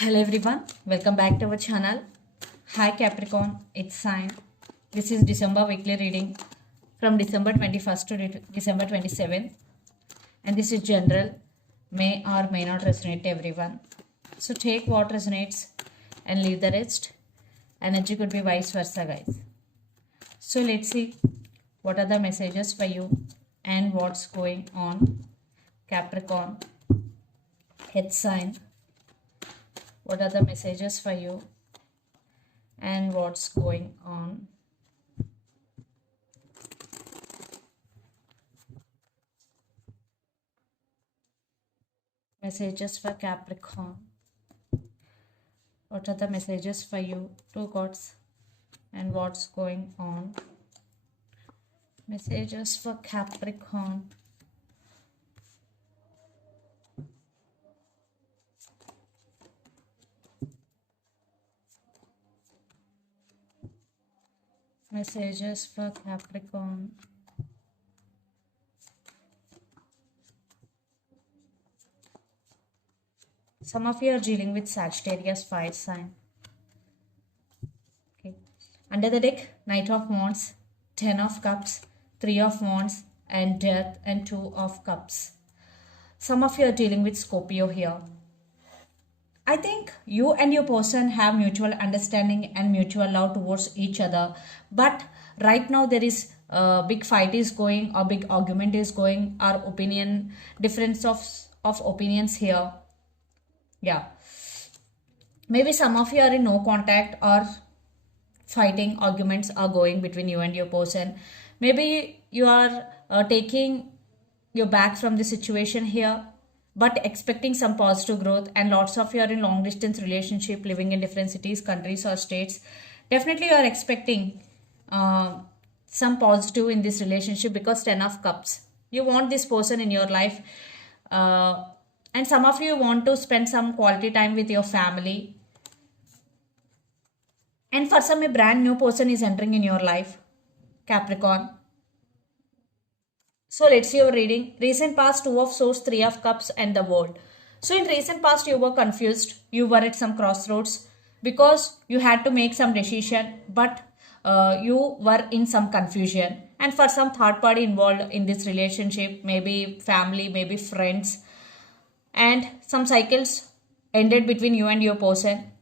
Hello everyone, welcome back to our channel. Hi Capricorn, it's Sign. This is December weekly reading from December 21st to December 27th, and this is general, may or may not resonate to everyone. So take what resonates and leave the rest. Energy could be vice versa, guys. So let's see what are the messages for you and what's going on. Capricorn, head sign. What are the messages for you and what's going on? Messages for Capricorn. What are the messages for you, two gods, and what's going on? Messages for Capricorn. Messages for Capricorn. Some of you are dealing with Sagittarius fire sign. Okay. Under the deck, Knight of Wands, 10 of Cups, 3 of Wands, and Death, and 2 of Cups. Some of you are dealing with Scorpio here. I think you and your person have mutual understanding and mutual love towards each other. But right now there is a big fight is going, or big argument is going, or opinion, difference of opinions here. Yeah. Maybe some of you are in no contact or fighting arguments are going between you and your person. Maybe you are taking your back from the situation here, but expecting some positive growth, and lots of you are in long distance relationship living in different cities, countries or states. Definitely you are expecting some positive in this relationship because 10 of Cups, you want this person in your life, and some of you want to spend some quality time with your family, and for some a brand new person is entering in your life, Capricorn. So let's see your reading. Recent past, 2 of Swords, 3 of Cups, and the World. So in recent past, you were confused. You were at some crossroads because you had to make some decision, but you were in some confusion. And for some third party involved in this relationship, maybe family, maybe friends, and some cycles ended between you and your person.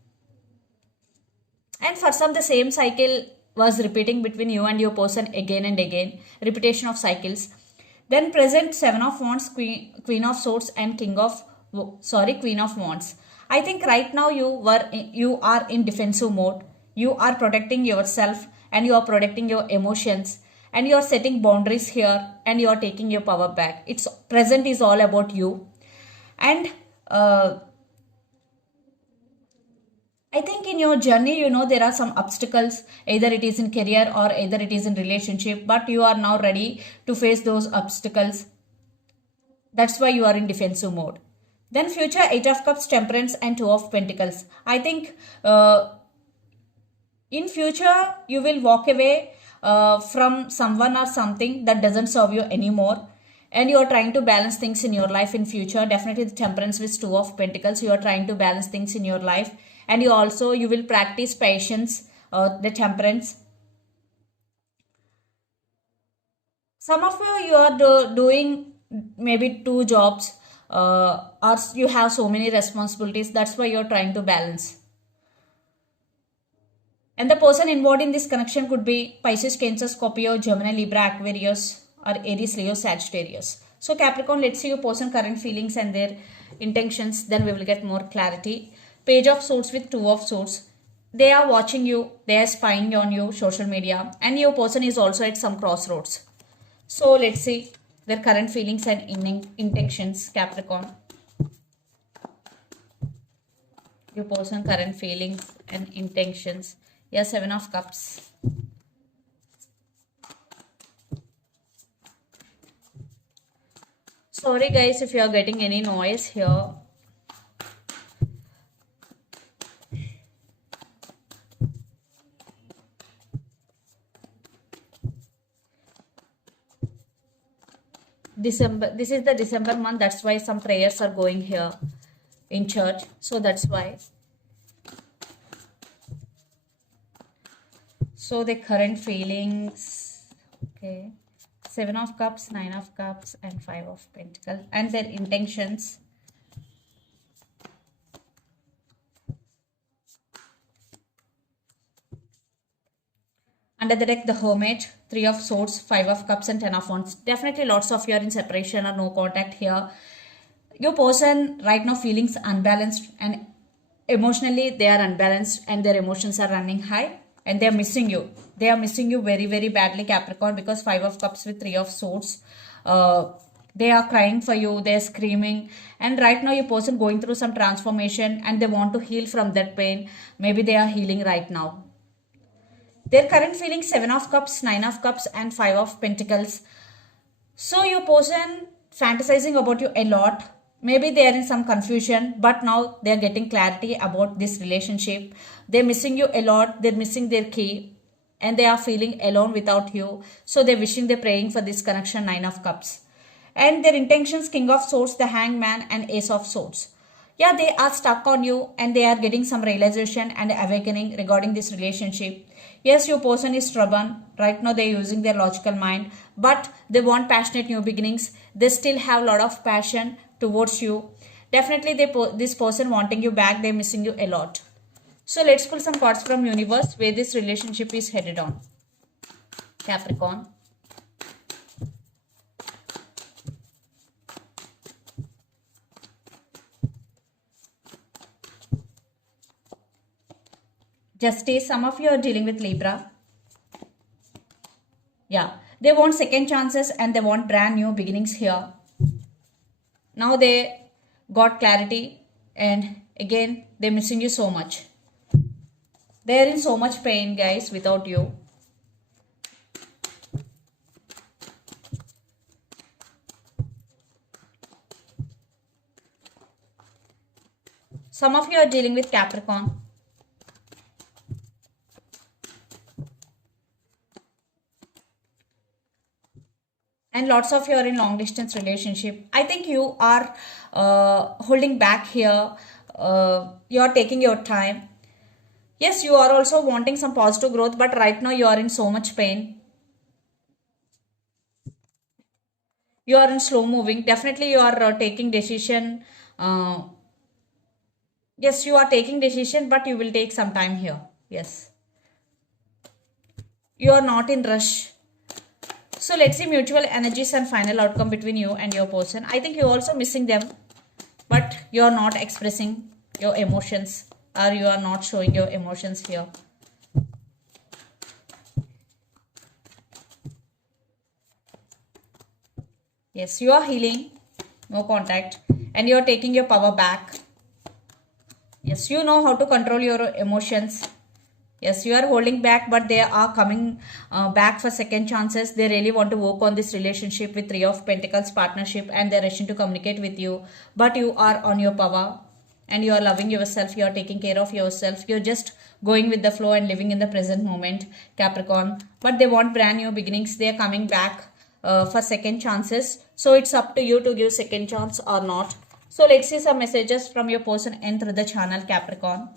And for some, the same cycle was repeating between you and your person again and again. Repetition of cycles. Then present 7 of Wands, Queen of Swords, and Queen of Wands. I think right now you are in defensive mode. You are protecting yourself and you are protecting your emotions, and you are setting boundaries here, and you are taking your power back. It's present is all about you. And I think in your journey, there are some obstacles, either it is in career or either it is in relationship, but you are now ready to face those obstacles. That's why you are in defensive mode. Then future, 8 of Cups, Temperance, and 2 of Pentacles. I think in future, you will walk away from someone or something that doesn't serve you anymore. And you are trying to balance things in your life in future. Definitely the Temperance with 2 of Pentacles. You are trying to balance things in your life. And you will practice patience, the Temperance. Some of you are doing maybe 2 jobs, or you have so many responsibilities. That's why you're trying to balance. And the person involved in this connection could be Pisces, Cancer, Scorpio, Gemini, Libra, Aquarius, or Aries, Leo, Sagittarius. So Capricorn, let's see your person current feelings and their intentions. Then we will get more clarity. Page of Swords with 2 of Swords. They are watching you. They are spying on you, social media. And your person is also at some crossroads. So let's see their current feelings and intentions, Capricorn. Your person current feelings and intentions. Yeah, 7 of Cups. Sorry guys if you are getting any noise here. December, this is the December month. That's why some prayers are going here in church. So that's why. So the current feelings, okay, 7 of Cups, 9 of Cups and 5 of Pentacles, and their intentions. Under the deck, the Hermit, 3 of Swords, 5 of Cups and 10 of Wands. Definitely lots of you are in separation or no contact here. Your person right now feelings unbalanced, and emotionally they are unbalanced, and their emotions are running high, and they are missing you. They are missing you very, very badly, Capricorn, because 5 of Cups with 3 of Swords. They are crying for you, they are screaming, and right now your person going through some transformation and they want to heal from that pain. Maybe they are healing right now. Their current feelings, 7 of Cups, 9 of Cups and 5 of Pentacles. So your person fantasizing about you a lot. Maybe they are in some confusion, but now they are getting clarity about this relationship. They're missing you a lot. They're missing their key, and they are feeling alone without you. So they're wishing, they're praying for this connection, 9 of Cups. And their intentions, King of Swords, the Hangman and Ace of Swords. Yeah, they are stuck on you, and they are getting some realization and awakening regarding this relationship. Yes, your person is stubborn. Right now they're using their logical mind, but they want passionate new beginnings. They still have a lot of passion towards you. Definitely this person wanting you back. They're missing you a lot. So let's pull some cards from universe where this relationship is headed on, Capricorn. Justice, some of you are dealing with Libra. Yeah, they want second chances and they want brand new beginnings here. Now they got clarity, and again they're missing you so much. They're in so much pain, guys, without you. Some of you are dealing with Capricorn. And lots of you are in long distance relationship. I think you are holding back here. You are taking your time. Yes, you are also wanting some positive growth, but right now you are in so much pain. You are in slow moving. Definitely you are taking decision. Yes, you are taking decision, but you will take some time here. Yes, you are not in rush. So let's see mutual energies and final outcome between you and your person. I think you're also missing them, but you're not expressing your emotions, or you are not showing your emotions here. Yes, you are healing, no contact, and you are taking your power back. Yes, you know how to control your emotions. Yes, you are holding back, but they are coming back for second chances. They really want to work on this relationship with 3 of Pentacles partnership, and they're rushing to communicate with you. But you are on your power, and you are loving yourself. You are taking care of yourself. You're just going with the flow and living in the present moment, Capricorn. But they want brand new beginnings. They are coming back for second chances. So it's up to you to give second chance or not. So let's see some messages from your person and through the channel, Capricorn.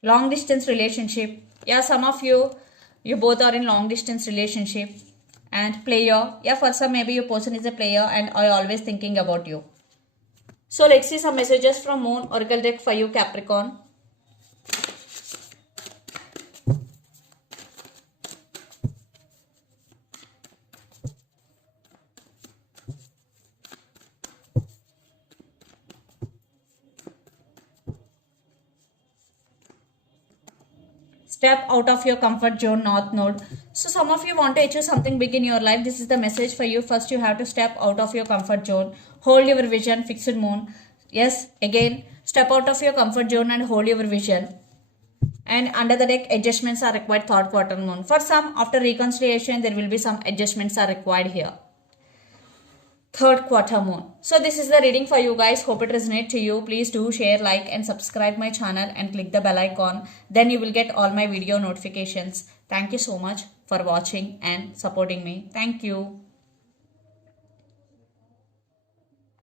Long distance relationship. Yeah, some of you both are in long distance relationship. And player. Yeah, for some maybe your person is a player and are always thinking about you. So let's see some messages from Moon Oracle deck for you, Capricorn. Step out of your comfort zone, North Node. So some of you want to achieve something big in your life. This is the message for you. First, you have to step out of your comfort zone. Hold your vision, fixed moon. Yes, again, step out of your comfort zone and hold your vision. And under the deck, adjustments are required, third quarter moon. For some, after reconciliation, there will be some adjustments are required here. Third quarter moon. So this is the reading for you guys. Hope it resonates to you. Please do share, like and subscribe my channel and click the bell icon. Then you will get all my video notifications. Thank you so much for watching and supporting me. Thank you.